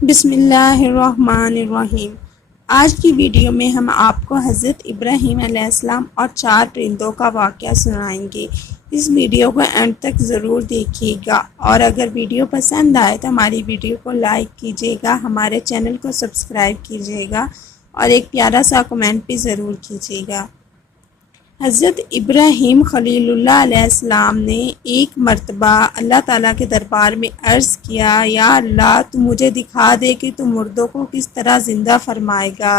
بسم اللہ الرحمن الرحیم۔ آج کی ویڈیو میں ہم آپ کو حضرت ابراہیم علیہ السلام اور 4 پرندوں کا واقعہ سنائیں گے۔ اس ویڈیو کو اینڈ تک ضرور دیکھیے گا، اور اگر ویڈیو پسند آئے تو ہماری ویڈیو کو لائک کیجیے گا، ہمارے چینل کو سبسکرائب کیجیے گا اور ایک پیارا سا کمنٹ بھی ضرور کیجیے گا۔ حضرت ابراہیم خلیل اللہ علیہ السلام نے ایک مرتبہ اللہ تعالیٰ کے دربار میں عرض کیا، یا اللہ تو مجھے دکھا دے کہ تو مردوں کو کس طرح زندہ فرمائے گا۔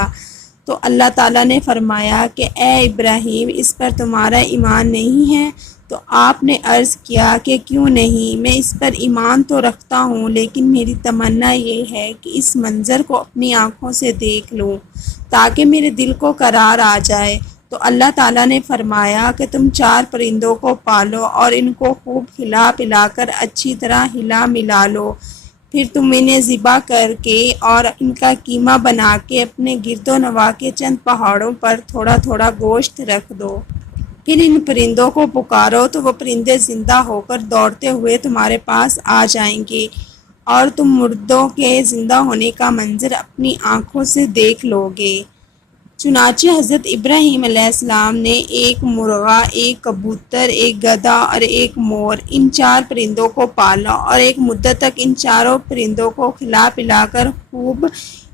تو اللہ تعالیٰ نے فرمایا کہ اے ابراہیم، اس پر تمہارا ایمان نہیں ہے؟ تو آپ نے عرض کیا کہ کیوں نہیں، میں اس پر ایمان تو رکھتا ہوں، لیکن میری تمنا یہ ہے کہ اس منظر کو اپنی آنکھوں سے دیکھ لوں تاکہ میرے دل کو قرار آ جائے۔ تو اللہ تعالیٰ نے فرمایا کہ تم 4 پرندوں کو پالو اور ان کو خوب کھلا پلا کر اچھی طرح ہلا ملا لو، پھر تم انہیں ذبح کر کے اور ان کا قیمہ بنا کے اپنے گرد و نواح کے چند پہاڑوں پر تھوڑا تھوڑا گوشت رکھ دو۔ پھر ان پرندوں کو پکارو تو وہ پرندے زندہ ہو کر دوڑتے ہوئے تمہارے پاس آ جائیں گے، اور تم مردوں کے زندہ ہونے کا منظر اپنی آنکھوں سے دیکھ لو گے۔ چنانچہ حضرت ابراہیم علیہ السلام نے ایک مرغا، ایک کبوتر، ایک گدھا اور ایک مور، ان 4 پرندوں کو پالا، اور ایک مدت تک ان چاروں پرندوں کو کھلا پلا کر خوب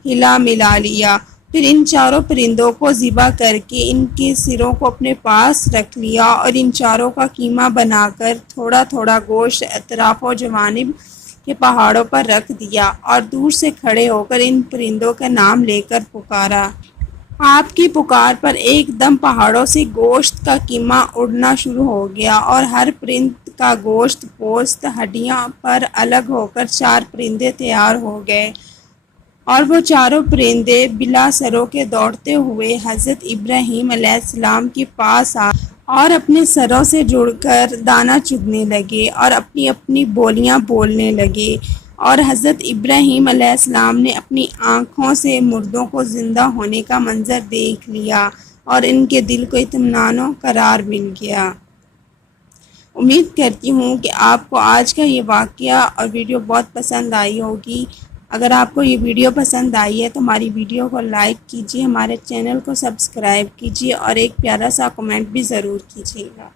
ہلا ملا لیا۔ پھر ان 4 پرندوں کو ذبح کر کے ان کے سروں کو اپنے پاس رکھ لیا، اور ان 4 کا قیمہ بنا کر تھوڑا تھوڑا گوشت اطراف و جوانب کے پہاڑوں پر رکھ دیا، اور دور سے کھڑے ہو کر ان پرندوں کا نام لے کر پکارا۔ آپ کی پکار پر ایک دم پہاڑوں سے گوشت کا قیمہ اڑنا شروع ہو گیا، اور ہر پرند کا گوشت، پوست، ہڈیاں پر الگ ہو کر 4 پرندے تیار ہو گئے، اور وہ 4 پرندے بلا سروں کے دوڑتے ہوئے حضرت ابراہیم علیہ السلام کے پاس آئے اور اپنے سروں سے جڑ کر دانہ چگنے لگے اور اپنی اپنی بولیاں بولنے لگے، اور حضرت ابراہیم علیہ السلام نے اپنی آنکھوں سے مردوں کو زندہ ہونے کا منظر دیکھ لیا، اور ان کے دل کو اطمینان و قرار مل گیا۔ امید کرتی ہوں کہ آپ کو آج کا یہ واقعہ اور ویڈیو بہت پسند آئی ہوگی۔ اگر آپ کو یہ ویڈیو پسند آئی ہے تو ہماری ویڈیو کو لائک کیجیے، ہمارے چینل کو سبسکرائب کیجیے اور ایک پیارا سا کمنٹ بھی ضرور کیجیے گا۔